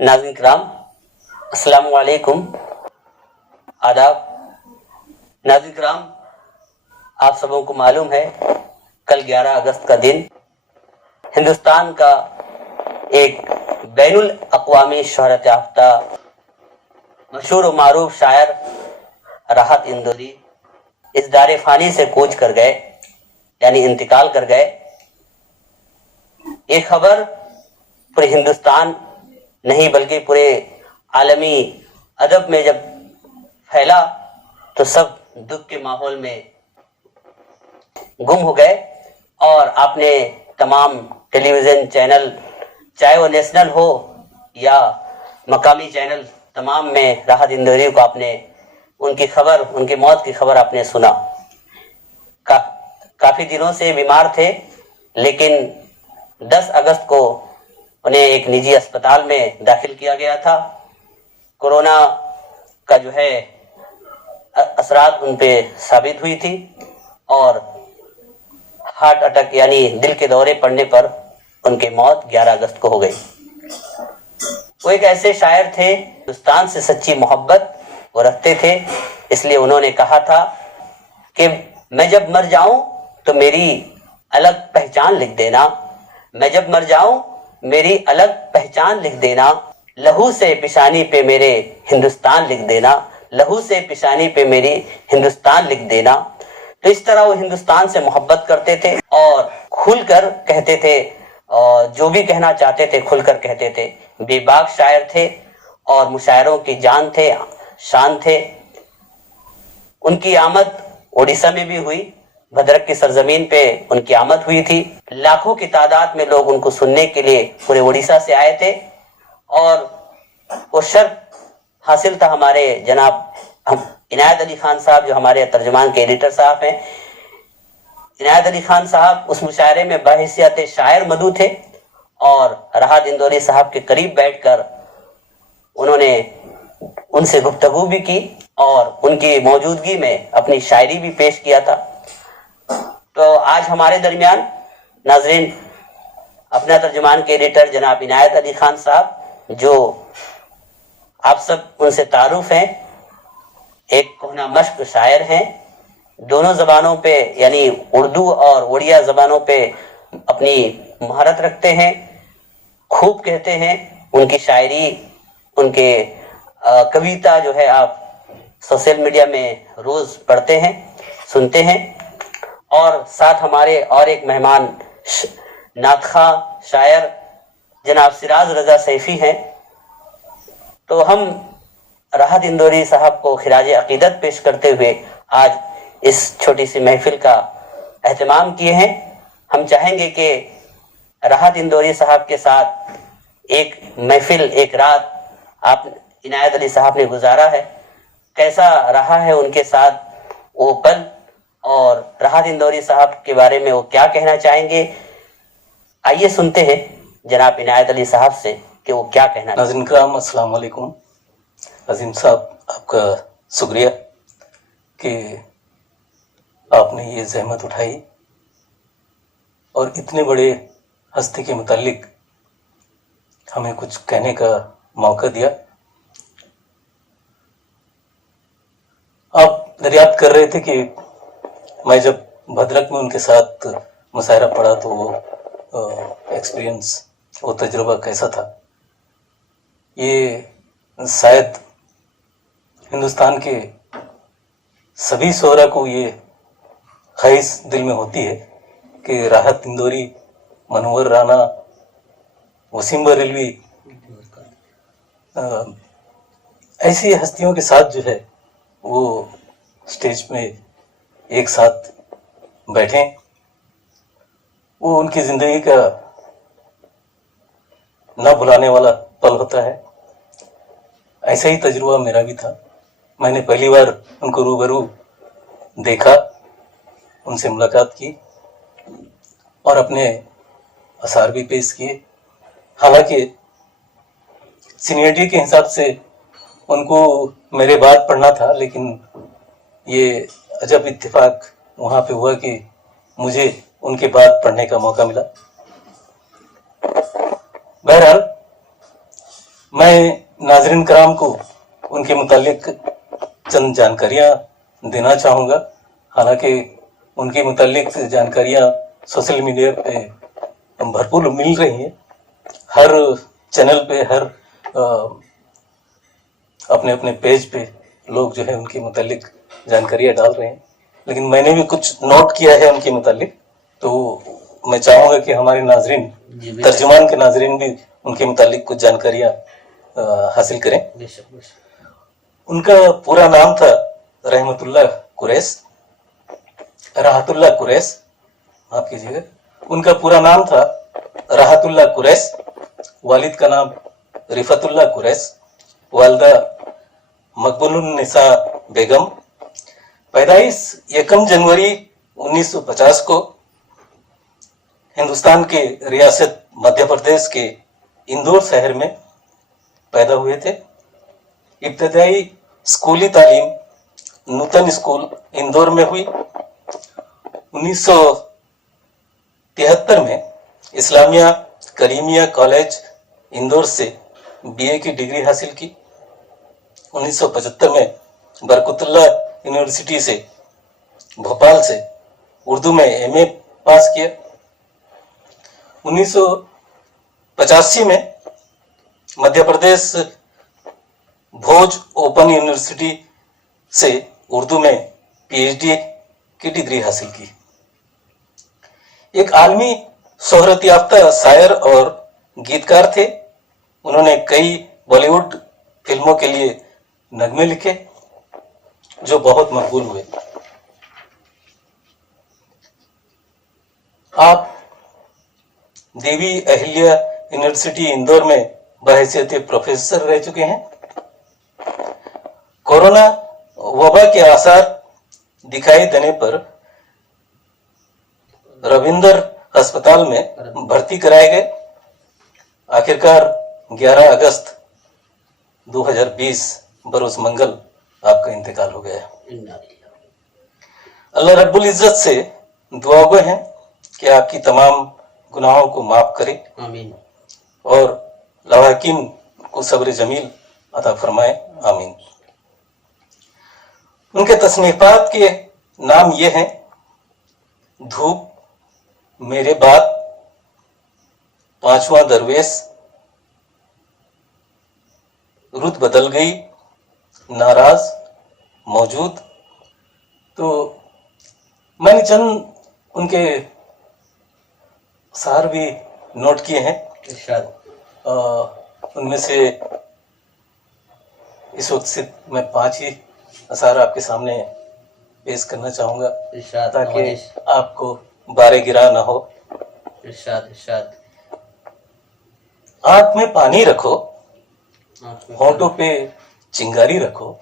नाज़रीन किराम, अस्सलाम वालेकुम, आदाब। नाज़रीन किराम, आप सबों को मालूम है कल 11 अगस्त का दिन हिंदुस्तान का एक बैनुल अक़वामी शोहरत याफ्ता मशहूर व मारूफ शायर राहत इंदौरी इस दारे फानी से कूच कर गए, यानी इंतकाल कर गए। ये खबर पूरे हिंदुस्तान नहीं बल्कि पूरे आलमी अदब में जब फैला तो सब दुख के माहौल में गुम हो गए और आपने तमाम टेलीविज़न चैनल, चाहे वो नेशनल हो या मकामी चैनल, तमाम में राहत इंदौरी को आपने उनकी खबर, उनकी मौत की खबर आपने सुना। काफ़ी दिनों से बीमार थे, लेकिन 10 अगस्त को उन्हें एक निजी अस्पताल में दाखिल किया गया था। कोरोना का जो है असरात उन पे साबित हुई थी और हार्ट अटैक यानी दिल के दौरे पड़ने पर उनकी मौत 11 अगस्त को हो गई। वो एक ऐसे शायर थे, हिंदुस्तान से सच्ची मोहब्बत वो रखते थे, इसलिए उन्होंने कहा था कि मैं जब मर जाऊं तो मेरी अलग पहचान लिख देना, मैं जब मर जाऊं मेरी अलग पहचान लिख देना, लहू से पिशानी पे मेरे हिंदुस्तान लिख देना, लहू से पिशानी पे मेरी हिंदुस्तान लिख देना। तो इस तरह वो हिंदुस्तान से मोहब्बत करते थे और खुलकर कहते थे, और जो भी कहना चाहते थे खुलकर कहते थे। बेबाक शायर थे और मुशायरों की जान थे, शान थे। उनकी आमद ओडिशा में भी हुई, भद्रक की सरजमीन पे उनकी आमद हुई थी। लाखों की तादाद में लोग उनको सुनने के लिए पूरे ओडिशा से आए थे और वो शर्फ हासिल था हमारे जनाब इनायत अली खान साहब, जो हमारे तर्जुमान के एडिटर साहब हैं। इनायत अली खान साहब उस मुशायरे में बहैसियत शायर मदऊ थे और राहत इंदौरी साहब के करीब बैठकर उन्होंने उनसे गुफ्तगू भी की और उनकी मौजूदगी में अपनी शायरी भी पेश किया था। तो आज हमारे दरमियान नाजरीन अपना तर्जुमान के एडिटर जनाब इनायत अली खान साहब, जो आप सब उनसे तारुफ हैं, एक कोहना मश्क शायर हैं, दोनों ज़बानों पे यानी उर्दू और उड़िया ज़बानों पे अपनी महारत रखते हैं, खूब कहते हैं। उनकी शायरी, उनके कविता जो है आप सोशल मीडिया में रोज़ पढ़ते हैं, सुनते हैं। और साथ हमारे और एक मेहमान नातखा शायर जनाब सिराज रजा सैफी हैं। तो हम राहत इंदौरी साहब को खिराज अकीदत पेश करते हुए आज इस छोटी सी महफिल का एहतमाम किए हैं। हम चाहेंगे कि राहत इंदौरी साहब के साथ एक महफिल, एक रात आप इनायत अली साहब ने गुजारा है, कैसा रहा है उनके साथ वो पल, और राहत इंदौरी साहब के बारे में वो क्या कहना चाहेंगे। आइए सुनते हैं जनाब इनायत अली साहब से कि वो क्या कहना। नाज़रीन किराम, अस्सलाम वालेकुम। अजीम साहब, आपका शुक्रिया कि आपने ये जहमत उठाई और इतने बड़े हस्ती के मुतालिक हमें कुछ कहने का मौका दिया। आप दरियाफ्त कर रहे थे कि मैं जब भद्रक में उनके साथ मुशायरा पढ़ा तो वो एक्सपीरियंस, वो तजुर्बा कैसा था। ये शायद हिंदुस्तान के सभी शोहरा को ये ख्वाहिश दिल में होती है कि राहत इंदौरी, मनोहर राणा, वसीम बरेलवी, ऐसी हस्तियों के साथ जो है वो स्टेज में एक साथ बैठें। वो उनकी जिंदगी का ना भुलाने वाला पल होता है। ऐसा ही तजुर्बा मेरा भी था। मैंने पहली बार उनको रूबरू देखा, उनसे मुलाकात की और अपने असार भी पेश किए। हालांकि सीनियरिटी के हिसाब से उनको मेरे बाद पढ़ना था, लेकिन ये अजब इत्तेफाक वहाँ पे हुआ कि मुझे उनके बाद पढ़ने का मौका मिला। बहरहाल मैं नाजरीन कराम को उनके मुतालिक चंद जानकारियां देना चाहूँगा। हालांकि उनके मुतालिक जानकारियां सोशल मीडिया पे भरपूर मिल रही हैं, हर चैनल पे, हर अपने अपने पेज पे लोग जो है उनके मुतालिक जानकारियां डाल रहे हैं, लेकिन मैंने भी कुछ नोट किया है उनके मुतालिक, तो मैं चाहूँगा कि हमारे नाजरीन, तर्जुमान के नाजरीन भी उनके मुतालिक कुछ जानकारियां हासिल करें। उनका पूरा नाम था रहमतुल्लाह कुरैश, माफ कीजिएगा, उनका पूरा नाम था राहतुल्लाह कुरैश। वालिद का नाम रिफतुल्लाह कुरैश, वालदा मकबुलुन्निसा बेगम। पैदाइश 1 जनवरी 1950 को हिंदुस्तान के रियासत मध्य प्रदेश के इंदौर शहर में पैदा हुए थे। इब्तदाई स्कूली तालीम नूतन स्कूल इंदौर में हुई। 1973 में इस्लामिया करीमिया कॉलेज इंदौर से बीए की डिग्री हासिल की। 1975 में बरकतुल्लाह यूनिवर्सिटी से भोपाल से उर्दू में एमए पास किया। 1985 में मध्य प्रदेश भोज ओपन यूनिवर्सिटी से उर्दू में पीएचडी की डिग्री हासिल की। एक आलमी शोहरत याफ्ता शायर और गीतकार थे। उन्होंने कई बॉलीवुड फिल्मों के लिए नगमे लिखे जो बहुत मकबूल हुए। आप देवी अहिल्या यूनिवर्सिटी इंदौर में बहैसियत प्रोफेसर रह चुके हैं। कोरोना वबा के आसार दिखाई देने पर रविंदर अस्पताल में भर्ती कराए गए। आखिरकार 11 अगस्त 2020 बरोज मंगल आपका इंतकाल हो गया। अल्लाह रब्बुल इज्जत से दुआगो हैं कि आपकी तमाम गुनाहों को माफ करे, आमीन, और लवाकिन को सब्र जमील अता फरमाए, आमीन। उनके तस्नीफात के नाम ये हैं: धूप, मेरे बात, पांचवा दरवेश, रुत बदल गई, नाराज, मौजूद। तो मैंने चंद उनके अशार भी नोट किए हैं। उनमें से इस वक्त से मैं 5 ही अशार आपके सामने पेश करना चाहूंगा ताकि आपको बारे गिरा ना हो। इरशाद। आंख में पानी रखो, होंठों पे चिंगारी रखो।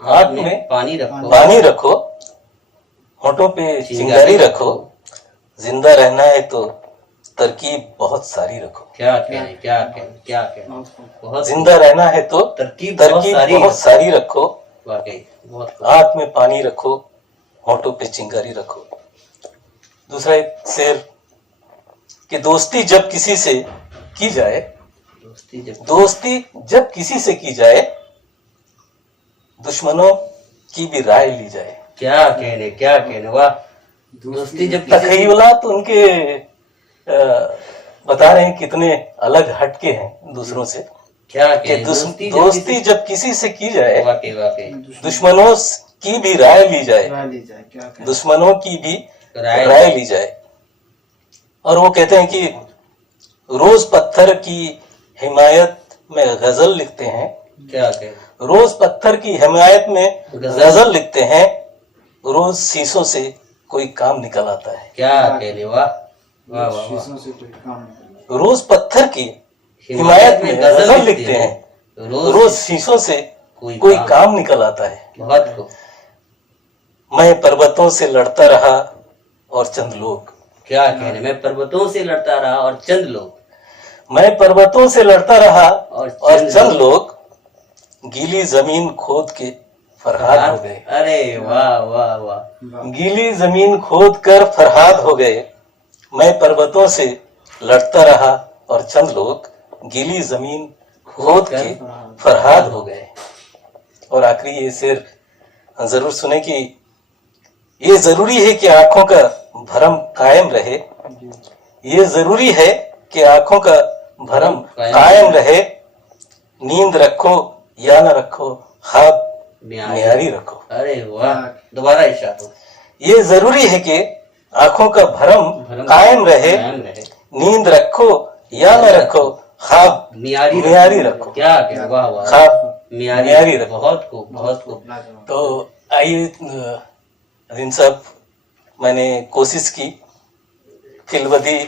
आंख में पानी रखो, होंठों पे चिंगारी रखो। जिंदा रहना है तो तरकीब बहुत सारी रखो। क्या कहने जिंदा रहना है तो तरकीब बहुत सारी रखो। आंख में पानी रखो, होंठों पे चिंगारी रखो। दूसरा एक शेर कि दोस्ती जब किसी से की जाए, दुश्मनों की भी राय ली जाए। क्या कहने वाह। दोस्ती जब तखय्युलात उनके बता रहे हैं कितने अलग हटके हैं दूसरों से। क्या दोस्ती जब किसी से की जाए, दुश्मनों की भी राय ली जाए, दुश्मनों की भी राय ली जाए। और वो कहते हैं कि रोज पत्थर की हिमायत में गजल लिखते हैं। क्या रोज पत्थर की हिमायत में गजल लिखते हैं, रोज शीशों से कोई काम निकल आता है। क्या कहने वाह। रोज पत्थर की हिमायत में गजल लिखते हैं, रोज शीशों से कोई काम निकल आता है। मैं पर्वतों से लड़ता रहा और चंद लोग। क्या कहने, मैं पर्वतों से लड़ता रहा और चंद लोग। मैं पर्वतों से लड़ता रहा और चंद लोग गीली जमीन खोद के फरहाद हो गए। अरे वाह वाह वाह। गीली जमीन खोद कर फरहाद हो गए। मैं पर्वतों से लड़ता रहा और चंद लोग गीली जमीन खोद के फरहाद हो गए। और आखिरी ये शेर जरूर सुने कि ये जरूरी है कि आंखों का भरम कायम रहे, ये जरूरी है कि आंखों का भरम कायम रहे, नींद रखो या न रखो, ख्वाब म्यारी रखो। अरे वाह, दोबारा इरशाद हो। ये जरूरी है कि आंखों का भरम कायम रहे, नींद रखो या न रखो, ख्वाब म्यारी रखो। क्या क्या, वाह वाह, ख्वाब म्यारी रखो। बहुत खूब, बहुत खूब। तो आइए अजीम साहब, मैंने कोशिश की फिलवदी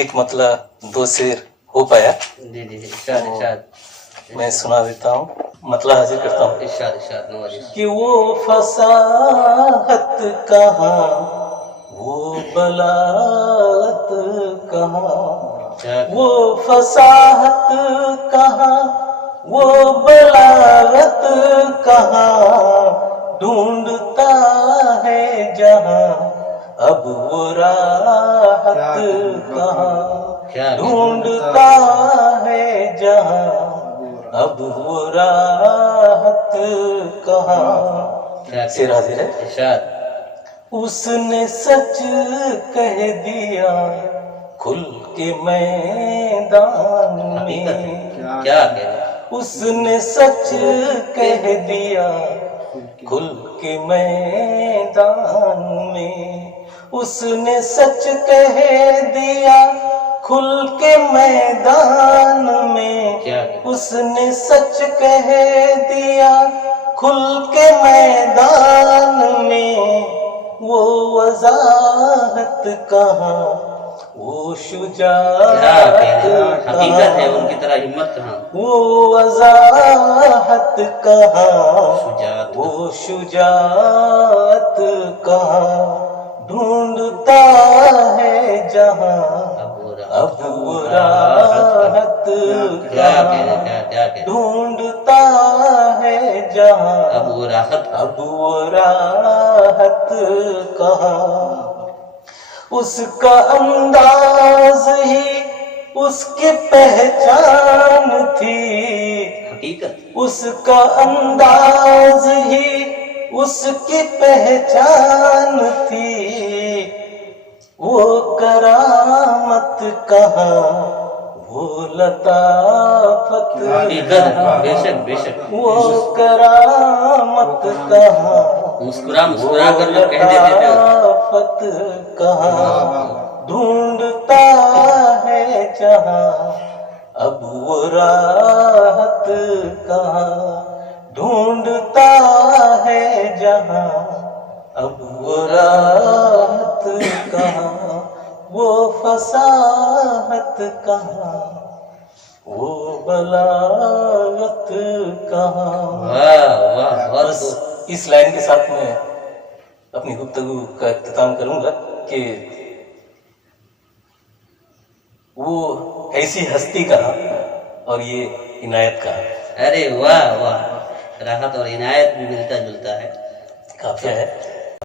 एक मतला दो शेर हो पाया। जी जी, इरशाद इरशाद। मैं सुना देता हूँ, मतला हाजिर करता हूँ इरशाद इरशाद नवाजी। कि वो फसाहत कहाँ, वो बलागत कहाँ, वो फसाहत कहाँ, वो बलागत कहाँ, ढूंढता है जहाँ अब वो राहत कहाँ, ढूंढता है जहाँ अब वो राहत कहाँ। शेर हाजिर है। इरशाद। उसने सच कह दिया खुल के मैदान में, क्या क्या, उसने सच कह दिया खुल के मैदान में, उसने सच कह दिया खुल के मैदान में, उसने सच कह दिया खुल के मैदान में, वो वजाहत कहाँ, वो शुजाअत हकीकत है उनकी तरह हिम्मत कहाँ, वो वजाहत कहाँ, वो शुजाअत कहाँ, ढूंढता है जहाँ अब वो राहत कहाँ, ढूंढता है जहाँ अब वो राहत, अब वो राहत कहाँ। उसका अंदाज ही उसकी पहचान थी, हकीकत, उसका अंदाज ही उसकी पहचान थी, वो करामत कहाँ, वो लताफत कहाँ, बेशक बेशक, वो करामत कहाँ, मुस्कुरा मुस्कुरा कर जो कह देते थे, लताफत कहाँ, ढूंढता है जहाँ अब वो राहत कहाँ, ढूंढता है जहाँ अब वो राहत कहाँ, वो फसाहत कहाँ, वो बलागत कहाँ। वाह वाह, बस इस लाइन के साथ मैं अपनी गुफ्तगू का इख्तिताम करूंगा कि वो ऐसी हस्ती कहाँ और ये इनायत कहाँ। अरे वाह वाह, राहत और इनायत भी मिलता जुलता है। काफिया है।